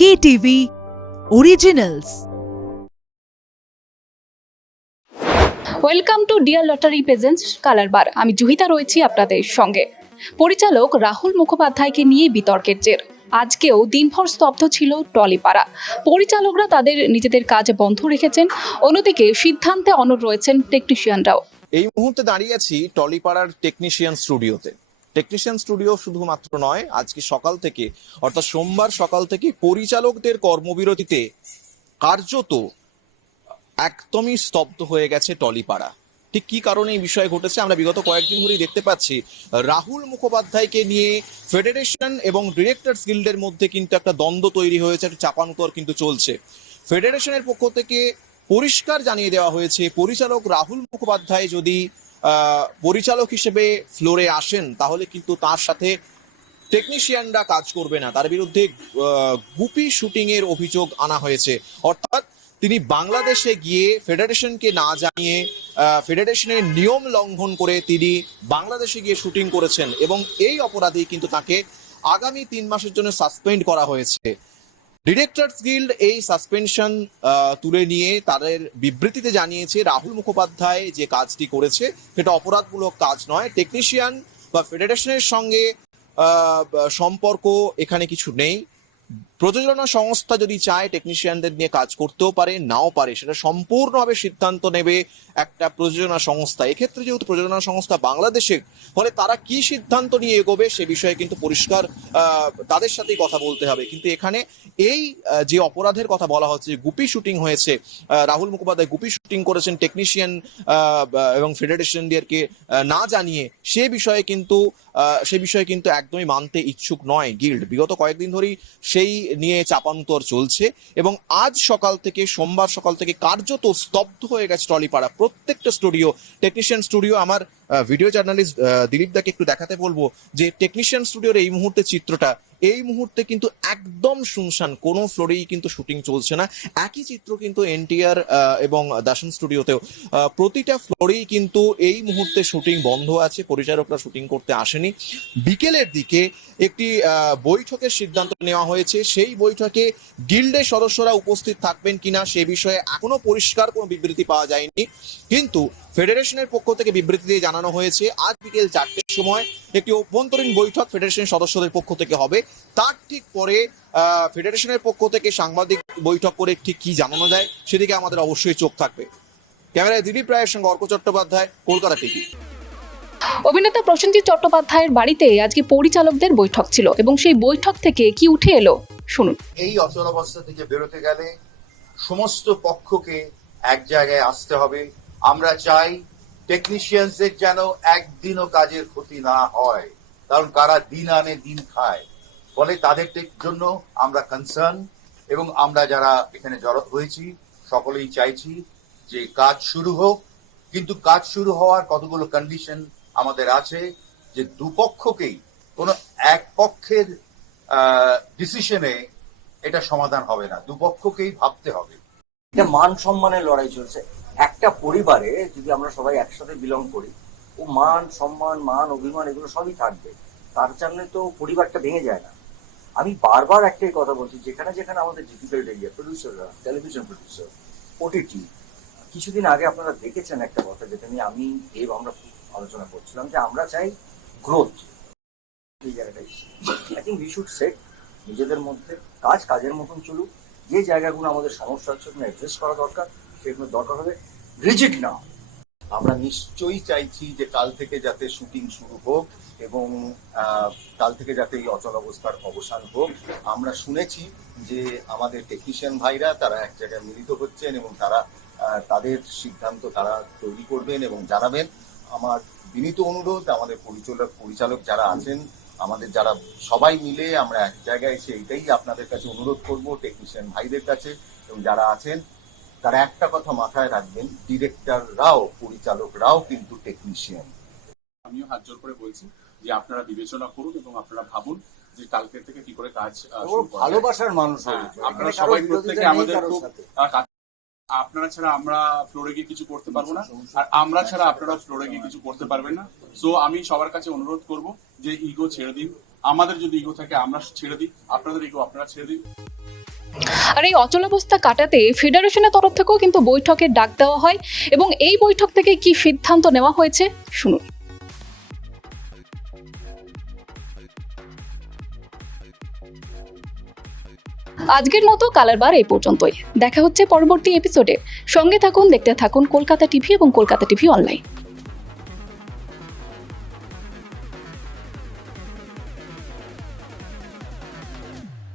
KTV Originals। Welcome to dear lottery presents colour bar. আমি জুহিতা রয়েছি আপনাদের সঙ্গে। পরিচালক রাহুল মুখোপাধ্যায়কে নিয়ে বিতর্কের জের। আজকেও দিনভর স্তব্ধ ছিল টলিপাড়া। পরিচালকরা তাদের নিজেদের কাজ বন্ধ রেখেছেন, অন্যদিকে সিদ্ধান্তে অনড় রয়েছেন টেকনিশিয়ানরাও। এই মুহূর্তে দাঁড়িয়ে আছি টলিপাড়ার টেকনিশিয়ান স্টুডিওতে। টেকনিশিয়ান স্টুডিও শুধুমাত্র নয়, আজকে সকাল থেকে অর্থাৎ সোমবার সকাল থেকে পরিচালকদের কর্মবিরতিতে কার্যত একদমই স্তব্ধ হয়ে গেছে টলিপাড়া। ঠিক কি কারণে এই বিষয় ঘটেছে আমরা বিগত কয়েকদিন ধরেই দেখতে পাচ্ছি। রাহুল মুখোপাধ্যায়কে নিয়ে ফেডারেশন এবং ডিরেক্টরস গিল্ডের মধ্যে কিন্তু একটা দ্বন্দ্ব তৈরি হয়েছে, একটা চাপানুতর কিন্তু চলছে। ফেডারেশনের পক্ষ থেকে পরিষ্কার জানিয়ে দেওয়া হয়েছে, পরিচালক রাহুল মুখোপাধ্যায় যদি পরিচালক হিসেবে ফ্লোরে আসেন তাহলে কিন্তু তার সাথে টেকনিশিয়ানরা কাজ করবে না। তার বিরুদ্ধে গুপি শুটিং এর অভিযোগ আনা হয়েছে। অর্থাৎ তিনি বাংলাদেশে গিয়ে ফেডারেশনকে না জানিয়ে ফেডারেশনের নিয়ম লঙ্ঘন করে তিনি বাংলাদেশে গিয়ে শুটিং করেছেন এবং এই অপরাধেই কিন্তু তাকে আগামী 3 মাসের জন্য সাসপেন্ড করা হয়েছে। ডিরেক্টরস গিল্ড এই সাসপেনশন তুলে নিয়ে তাদের বিবৃতিতে জানিয়েছে রাহুল মুখোপাধ্যায় যে কাজটি করেছে সেটা অপরাধমূলক কাজ নয়। টেকনিশিয়ান বা ফেডারেশনের সঙ্গে সম্পর্ক এখানে কিছু নেই। প্রযোজনা সংস্থা যদি চায় টেকনিশিয়ানদের নিয়ে কাজ করতেও পারে, নাও পারে, সেটা সম্পূর্ণভাবে সিদ্ধান্ত নেবে একটা প্রযোজনা সংস্থা। এক্ষেত্রে যেহেতু প্রযোজনা সংস্থা বাংলাদেশের, ফলে তারা কি সিদ্ধান্ত নিয়ে এগোবে সে বিষয়ে কিন্তু পরিষ্কার তাদের সাথেই কথা বলতে হবে। কিন্তু এখানে এই যে অপরাধের কথা বলা হচ্ছে, গুপি শুটিং হয়েছে, রাহুল মুখোপাধ্যায় গুপি শুটিং করেছেন টেকনিশিয়ান এবং ফেডারেশনদেরকে না জানিয়ে, সে বিষয়ে কিন্তু একদমই মানতে ইচ্ছুক নয় গিল্ড। বিগত কয়েকদিন ধরেই সেই নিয়ে চাপান্তর চলছে এবং আজ সকাল থেকে, সোমবার সকাল থেকে কার্যত স্তব্ধ হয়ে গেছে টলিপাড়া। প্রত্যেকটা স্টুডিও, টেকনিশিয়ান স্টুডিও, আমার ভিডিও জার্নালিস্ট দিলীপ দাকে একটু দেখাতে বলবো যে টেকনিশিয়ান স্টুডিওর এই মুহূর্তে চিত্রটা, এই মুহূর্তে কিন্তু একদম শুনশান, কোনো ফ্লোরেই কিন্তু শুটিং চলছে না। একই চিত্র কিন্তু এনটিআর এবং দর্শন স্টুডিওতেও প্রতিটা ফ্লোরেই কিন্তু এই মুহূর্তে শুটিং বন্ধ আছে, পরিচালকরা শুটিং করতে আসেনি। বিকেলের দিকে একটি বৈঠকের সিদ্ধান্ত নেওয়া হয়েছে। সেই বৈঠকে গিল্ডের সদস্যরা উপস্থিত থাকবেন কিনা সে বিষয়ে এখনো পরিষ্কার কোনো বিবৃতি পাওয়া যায়নি, কিন্তু ফেডারেশনের পক্ষ থেকে বিবৃতি দিয়ে জানানো হয়েছে আজ বিকেল 4টের সময় একটি অভ্যন্তরীণ বৈঠক ফেডারেশনের সদস্যদের পক্ষ থেকে হবে। তার ঠিক পরে ফেডারেশনের পক্ষ থেকে সাংবাদিক বৈঠক করে ঠিক কি জানানো যায় সেদিকে আমাদের অবশ্যই চোখ থাকবে। ক্যামেরায় দিলীপ রায়ের সঙ্গে অর্ক চট্টোপাধ্যায়, কলকাতা টিভি। অভিনেতা প্রসেনজিৎ চট্টোপাধ্যায়ের বাড়িতে আজকে পরিচালকদের বৈঠক ছিল এবং সেই বৈঠক থেকে কি উঠে এলো শুনুন। এই অচলাবস্থা থেকে বেরোতে গেলে সমস্ত পক্ষকে এক জায়গায় আসতে হবে। আমরা চাই টেকনিশিয়ানদের যেন একদিনও কাজের ক্ষতি না হয়, কারণ কারা দিন আনে দিন খায়, ফলে তাদের জন্য আমরা কনসার্ন এবং আমরা যারা এখানে জড়ো হয়েছি সকলেই চাইছি যে কাজ শুরু হোক। কিন্তু কাজ শুরু হওয়ার কতগুলো কন্ডিশন আমাদের আছে, যে দুপক্ষকেই, কোনো এক পক্ষের ডিসিশনে এটা সমাধান হবে না, দুপক্ষকেই ভাবতে হবে। এটা মান সম্মানের লড়াই চলছে। একটা পরিবারে যদি আমরা সবাই একসাথে বিলং করি, ও মান সম্মান, মান অভিমান এগুলো সবই থাকবে, তার জন্য তো পরিবারটা ভেঙে যায় না। আমি বারবার একটাই কথা বলছি, যেখানে যেখানে আমাদের ডিফিকাল্ট এরিয়া, প্রডিউসাররা, টেলিভিশন প্রডিউসার, ওটিটি, কিছুদিন আগে আপনারা দেখেছেন একটা কথা যেটা নিয়ে আমি আমরা আলোচনা করছিলাম, যে আমরা চাই গ্রোথ। এই জায়গাটাই I think we should set নিজেদের মধ্যে, কাজের মতন চলুক। যে জায়গাগুলো আমাদের সমস্যা হচ্ছে ওখানে অ্যাড্রেস করা দরকার, সেগুলো দরকার হবে রিজিড না। আমরা নিশ্চয়ই চাইছি যে কাল থেকে যাতে শুটিং শুরু হোক এবং কাল থেকে যাতে এই অচলাবস্থার অবসান হোক। আমরা শুনেছি যে আমাদের টেকনিশিয়ান ভাইরা তারা এক জায়গায় মিলিত হচ্ছেন এবং তারা তাদের সিদ্ধান্ত তারা তৈরি করবেন এবং জানাবেন। আমার বিনীত অনুরোধ, আমাদের পরিচালক যারা আছেন, আমাদের যারা সবাই মিলে আমরা এক জায়গায় এসে এইটাই আপনাদের কাছে অনুরোধ করব, টেকনিশিয়ান ভাইদের কাছে এবং যারা আছেন তারা একটা কথা মাথায় রাখবেন, ডিরেক্টররাও, পরিচালকরাও কিন্তু টেকনিশিয়ান। আমিও হাত জোর করে বলছি যে আপনারা বিবেচনা করুন এবং আপনারা ভাবুন যে কালকে থেকে কি করে কাজ ভালোবাসার মানুষ। আপনারা সবাই প্রত্যেকে আমাদের খুব, আপনারা ছাড়া আমরা ফ্লোরে গিয়ে কিছু করতে পারবো না, আর আমরা ছাড়া আপনারা ফ্লোরে গিয়ে কিছু করতে পারবেন না। সো আমি সবার কাছে অনুরোধ করব যে ইগো ছেড়ে দিন, আমাদের যদি ইগো থাকে আমরা ছেড়ে দিই, আপনাদের ইগো আপনারা ছেড়ে দিন। আর এই অচলাবস্থা কাটাতে ফেডারেশনের তরফ থেকেও কিন্তু বৈঠকের ডাক দেওয়া হয় এবং এই বৈঠক থেকে কি সিদ্ধান্ত নেওয়া হয়েছে শুনুন। আজকের মতো কালার বার এই পর্যন্তই। দেখা হচ্ছে পরবর্তী এপিসোডে। সঙ্গে থাকুন, দেখতে থাকুন কলকাতা টিভি এবং কলকাতা টিভি অনলাইন।